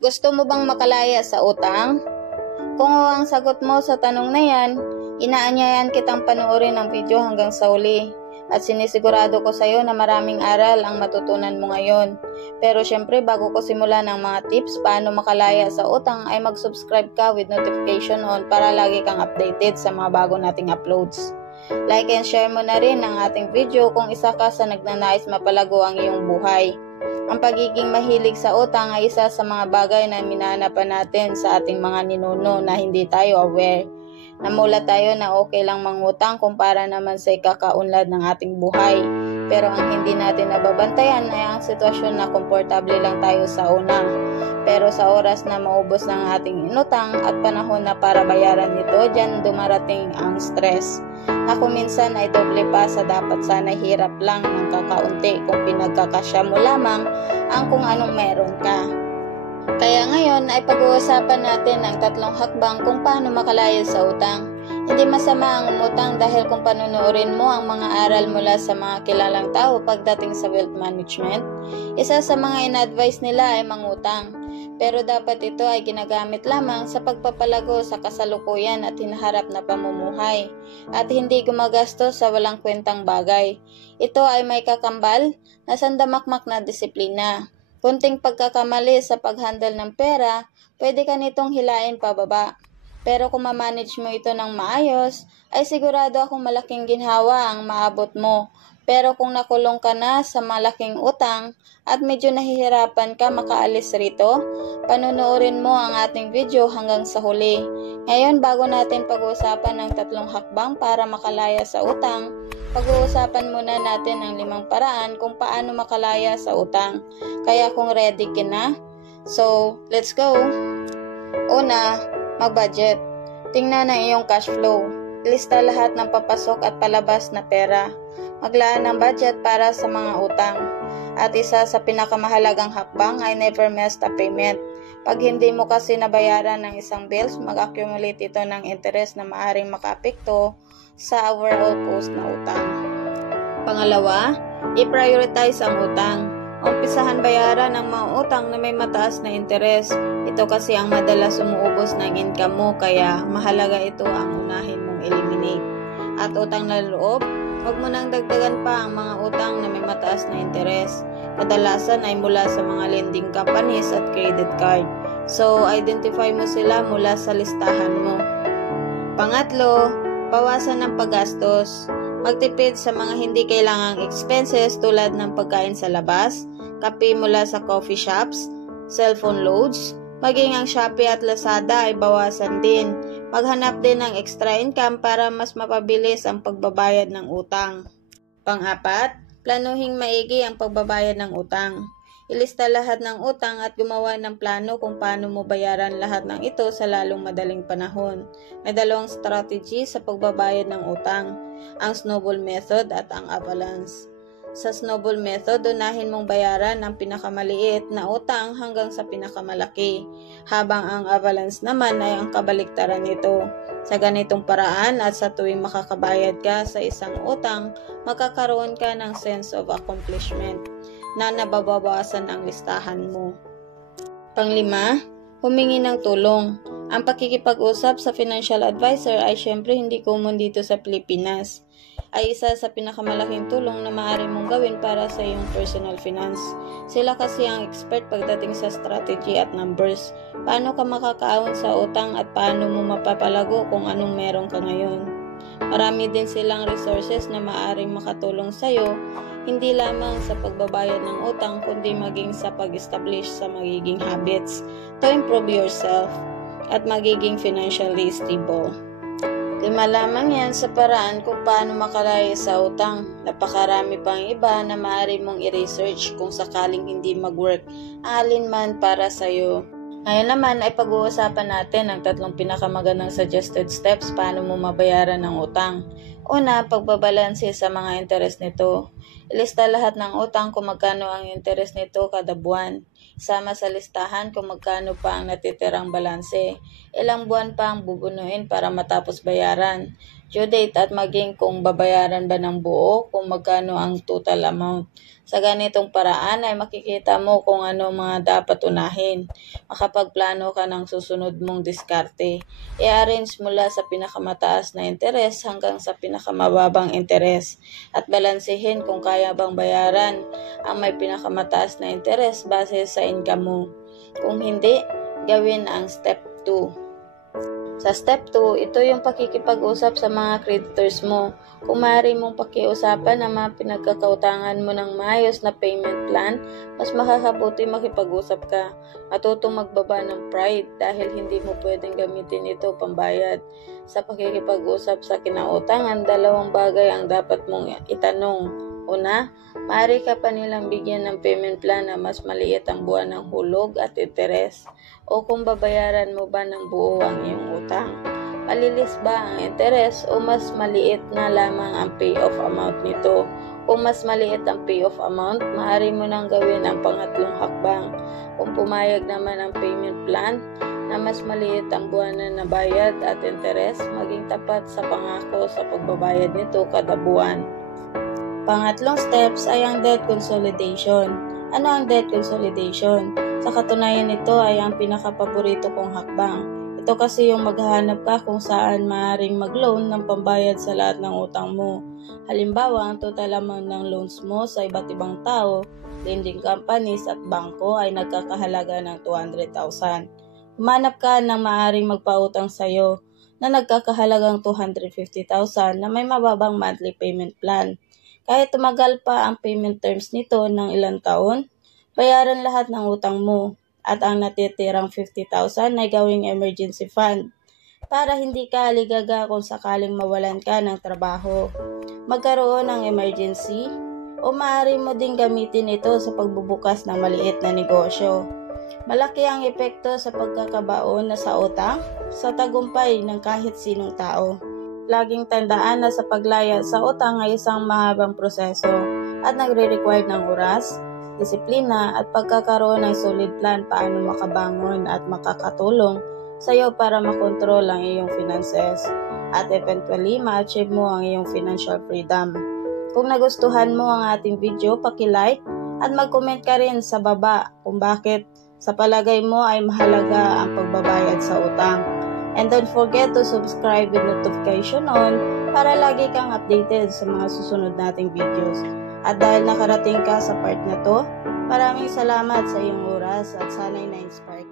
Gusto mo bang makalaya sa utang? Kung ang sagot mo sa tanong na yan, inaanyayan kitang panoorin ang video hanggang sa uli. At sinisigurado ko sa iyo na maraming aral ang matutunan mo ngayon. Pero syempre bago ko simulan ang mga tips paano makalaya sa utang ay mag-subscribe ka with notification on para lagi kang updated sa mga bago nating uploads. Like and share mo na rin ang ating video kung isa ka sa nagnanais mapalago ang iyong buhay. Ang pagiging mahilig sa utang ay isa sa mga bagay na minanapan natin sa ating mga ninuno na hindi tayo aware. Namula tayo na okay lang mangutang kumpara naman sa ikakaunlad ng ating buhay. Pero ang hindi natin nababantayan ay ang sitwasyon na komportable lang tayo sa una. Pero sa oras na maubos ng ating inutang at panahon na para bayaran nito, dyan dumarating ang stress. Na kung minsan ay doble pa sa dapat sana hirap lang ng kakaunti kung pinagkakasya mo lamang ang kung anong meron ka. Kaya ngayon ay pag-uusapan natin ang 3 hakbang kung paano makalaya sa utang. Hindi masama ang umutang dahil kung panunuorin mo ang mga aral mula sa mga kilalang tao pagdating sa wealth management, isa sa mga in-advise nila ay mangutang. Pero dapat ito ay ginagamit lamang sa pagpapalago sa kasalukuyan at hinaharap na pamumuhay at hindi gumagastos sa walang kwentang bagay. Ito ay may kakambal na sandamakmak na disiplina. Kunting pagkakamali sa paghandle ng pera, pwede ka nitong hilain pababa. Pero kung ma-manage mo ito ng maayos, ay sigurado akong malaking ginhawa ang maabot mo. Pero kung nakulong ka na sa malaking utang at medyo nahihirapan ka makaalis rito, panunuorin mo ang ating video hanggang sa huli. Ngayon, bago natin pag-uusapan ang 3 hakbang para makalaya sa utang, pag-uusapan muna natin ang 5 paraan kung paano makalaya sa utang. Kaya kung ready ka na, so let's go! Una, mag-budget. Tingnan ang iyong cash flow. Ilista lahat ng papasok at palabas na pera. Maglaan ng budget para sa mga utang. At isa sa pinakamahalagang hakbang ay never miss a payment. Pag hindi mo kasi nabayaran ng isang bills, mag-accumulate ito ng interest na maaaring makaapekto sa overall cost na utang. Pangalawa, i-prioritize ang utang. Umpisahan bayaran ang mga utang na may mataas na interes. Ito kasi ang madalas umuubos ng income mo kaya mahalaga ito ang unahin mong eliminate. At utang na loob, huwag mo nang dagdagan pa ang mga utang na may mataas na interes. Kadalasan ay mula sa mga lending companies at credit card. So, identify mo sila mula sa listahan mo. Pangatlo, bawasan ng paggastos. Magtipid sa mga hindi kailangang expenses tulad ng pagkain sa labas, kape mula sa coffee shops, cellphone loads, maging ang Shopee at Lazada ay bawasan din. Maghanap din ng extra income para mas mapabilis ang pagbabayad ng utang. Pang-apat, planuhing maigi ang pagbabayad ng utang. Ilista lahat ng utang at gumawa ng plano kung paano mo bayaran lahat ng ito sa lalong madaling panahon. May 2 strategy sa pagbabayad ng utang, ang snowball method at ang avalanche. Sa snowball method, unahin mong bayaran ang pinakamaliit na utang hanggang sa pinakamalaki, habang ang avalanche naman ay ang kabaliktaran nito. Sa ganitong paraan at sa tuwing makakabayad ka sa isang utang, magkakaroon ka ng sense of accomplishment na nababawasan ang listahan mo. Panglima, humingi ng tulong. Ang pakikipag-usap sa financial advisor ay syempre hindi common dito sa Pilipinas. Ay isa sa pinakamalaking tulong na maaari mong gawin para sa iyong personal finance. Sila kasi ang expert pagdating sa strategy at numbers. Paano ka makakaahon sa utang at paano mo mapapalago kung anong meron ka ngayon. Marami din silang resources na maaaring makatulong sa iyo, hindi lamang sa pagbabayad ng utang kundi maging sa pag-establish sa magiging habits to improve yourself at magiging financially stable. 5 lamang yan sa paraan kung paano makalaya sa utang. Napakarami pang iba na maaari mong i-research kung sakaling hindi mag-work ang alinman para sa iyo. Ngayon naman ay pag-uusapan natin ang 3 pinakamagandang suggested steps paano mo mabayaran ng utang. Una, pagbabalanse sa mga interest nito. Ilista lahat ng utang kung magkano ang interest nito kada buwan. Isama sa listahan kung magkano pa ang natitirang balanse. Ilang buwan pa ang bubunuin para matapos bayaran. due date at maging kung babayaran ba ng buo, kung magkano ang total amount. Sa ganitong paraan ay makikita mo kung ano mga dapat unahin. Makapagplano ka ng susunod mong diskarte. I-arrange mula sa pinakamataas na interes hanggang sa pinakamababang interes at balansehin kung kaya bang bayaran ang may pinakamataas na interes base sa income mo. Kung hindi, gawin ang step 2. Sa step 2, ito yung pakikipag-usap sa mga creditors mo. Kung maaari mong pakiusapan ang mga pinagkakautangan mo ng maayos na payment plan, mas makakabuti makipag-usap ka. Matutong magbaba ng pride dahil hindi mo pwedeng gamitin ito pambayad. Sa pakikipag-usap sa kinautangan, dalawang bagay ang dapat mong itanong. Una, maaari ka pa nilang bigyan ng payment plan na mas maliit ang buwan ng hulog at interes o kung babayaran mo ba ng buo ang iyong utang. Malilis ba ang interes o mas maliit na lamang ang payoff amount nito? Kung mas maliit ang payoff amount, maaari mo nang gawin ang pangatlong hakbang. Kung pumayag naman ang payment plan na mas maliit ang buwanan na bayad at interes, maging tapat sa pangako sa pagbabayad nito kada buwan. Pangatlong steps ay ang debt consolidation. Ano ang debt consolidation? Sa katunayan nito ay ang pinakapaborito kong hakbang. Ito kasi yung maghahanap ka kung saan maaaring mag-loan ng pambayad sa lahat ng utang mo. Halimbawa, ang total amount ng loans mo sa iba't ibang tao, lending companies at bangko ay nagkakahalaga ng 200,000. Humanap ka ng maaaring magpautang sa iyo na nagkakahalagang 250,000 na may mababang monthly payment plan. Kahit tumagal pa ang payment terms nito ng ilang taon, bayaran lahat ng utang mo at ang natitirang 50,000 ay gawing emergency fund para hindi ka aligaga kung sakaling mawalan ka ng trabaho, magkaroon ng emergency o maaari mo ding gamitin ito sa pagbubukas ng maliit na negosyo. Malaki ang epekto sa pagkakabaon na sa utang sa tagumpay ng kahit sinong tao. Laging tandaan na sa paglayas sa utang ay isang mahabang proseso at nagre-require ng oras, disiplina at pagkakaroon ng solid plan paano makabangon at makakatulong sa iyo para makontrol ang iyong finances at eventually ma-achieve mo ang iyong financial freedom. Kung nagustuhan mo ang ating video, paki-like at mag-comment ka rin sa baba kung bakit sa palagay mo ay mahalaga ang pagbabayad sa utang. And don't forget to subscribe with notification on para lagi kang updated sa mga susunod nating videos. At dahil nakarating ka sa part na to, maraming salamat sa iyong oras at sana'y na-inspire